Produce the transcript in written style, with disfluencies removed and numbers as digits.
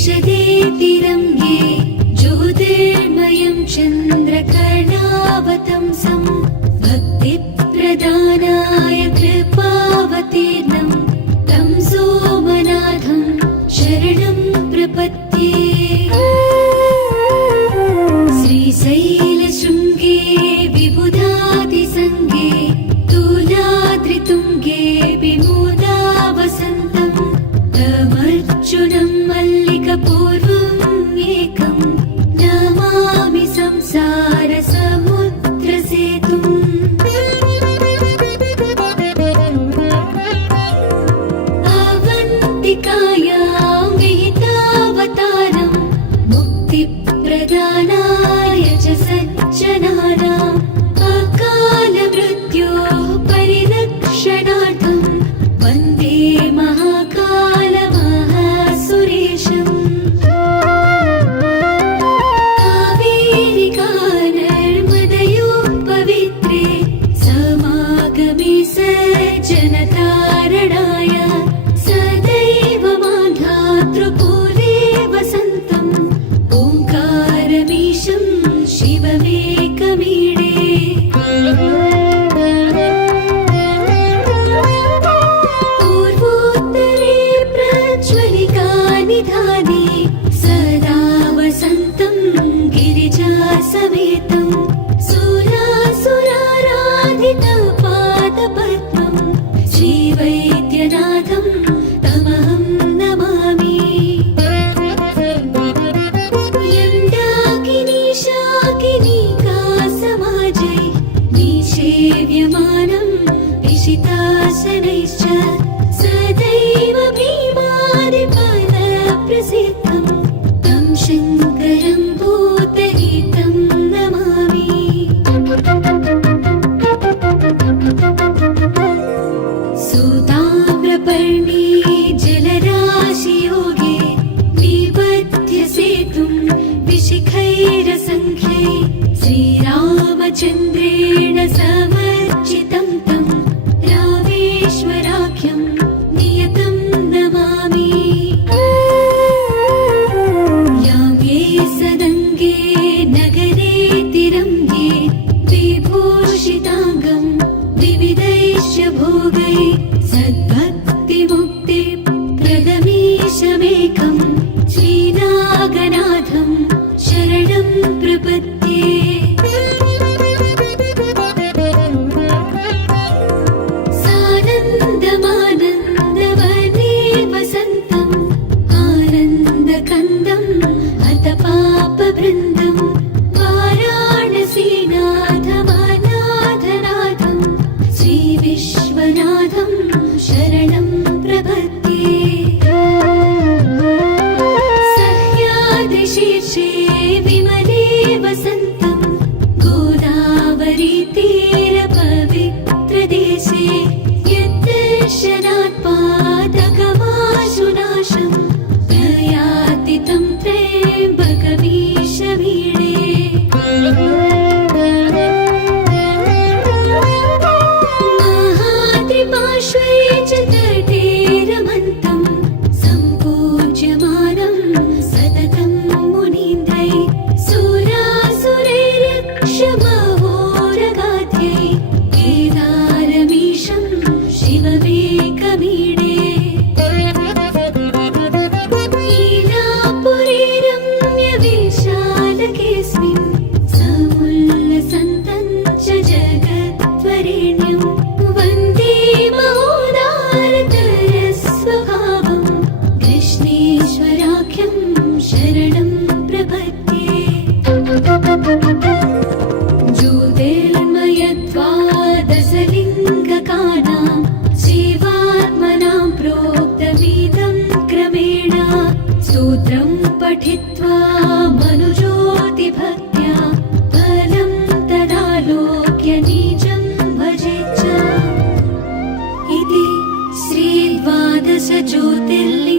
विशदे तिरङ्गे ज्योतिर्मयं चन्द्रकर्णावतंसं भक्तिप्रदानाय कृपावतीर्णं तं सोमनाथं शरणं प्रपद्ये। श्रीशैलशृङ्गे विबुधादिसङ्गे तुलाद्रितुङ्गे विमोदावसन्तं तमर्जुनं मल्लिकपूर्वम् एकं नमामि संसारसमुद्रसेतुम्। अवन्तिकायां विहितावतारं मुक्तिप्रदानाय च सज्जनानाम् अकालमृत्योः परिरक्षणार्थं वन्दे महाकालमहासुरेशम्। कावेरिकानर्मदयोः पवित्रे समागमे सज्जनतारणाय सदैव मान्धातृपूरे वसन्तं ओङ्कारमीशं शिवमेकमीडे। पूर्वोत्तरे प्रज्वलिकानिधाने सदा वसन्तं गिरिजासमेतं सुरासुराराधितपादपद्मं श्रीवैद्यनाथं तमहं नमामि। यन्दाकिनी शाकिनीकासमाजै निषेव्यमानं विशितासनैश्च सदैव भीमादिपदप्रसिद्धं तं शङ्करं भूतहितं नमामि। सूताम्रपर्णी जलराशियोगे निबध्य सेतुं विशिखैरसङ्ख्यै श्रीरामचन्द्रेण समर्चितं तं रामेश्वराख्यं नियतं नमामि। याम्ये सदङ्गे नगरे तिरङ्गे विभूषिताङ्गं विविधैश्च भोगै सद्भक्तिमुक्तिप्रदमीशमेकं श्रीनागनाथं शरणं प्रपद्ये। सानन्दमानन्दवने वसन्तम् आनन्दकन्दम् हतपापवृन्दं वाराणसीनाथमनाथनाथं श्रीविश्वनाथं शरणं प्रपद्ये। सह्याद्रिशीर्षे विमले वसन्तं गोदावरीतीरपवित्रदेशे यद्दर्शनात् पातकमाशुनाशं प्रयाति तं त्र्यम्बकमीशमीडे। महात्रिपार्श्वे च तटे रमन्तं सम्पूज्यमानं सततं मुनीन्द्रै सुरासुरैर्यक्षमहोरगाध्यै केदारमीशं शिवमेकमीडे। लीलापुरे रम्यविशालकेऽस्मिन् समुल्लसन्तं च जगद्वरेण्यं वन्दे महोदारतरस्वभावं कृष्णेश्वराख्यं शरणं प्रपद्ये। ज्योतिर्मयद्वादशलिङ्गकानां शिवात्मनां प्रोक्तमिदं क्रमेण स्तोत्रं पठित्वा मनुज्योतिभक्त्या फलं तदालोक्य निजं भजेच्च। इति श्रीद्वादशज्योतिर्लिङ्गानां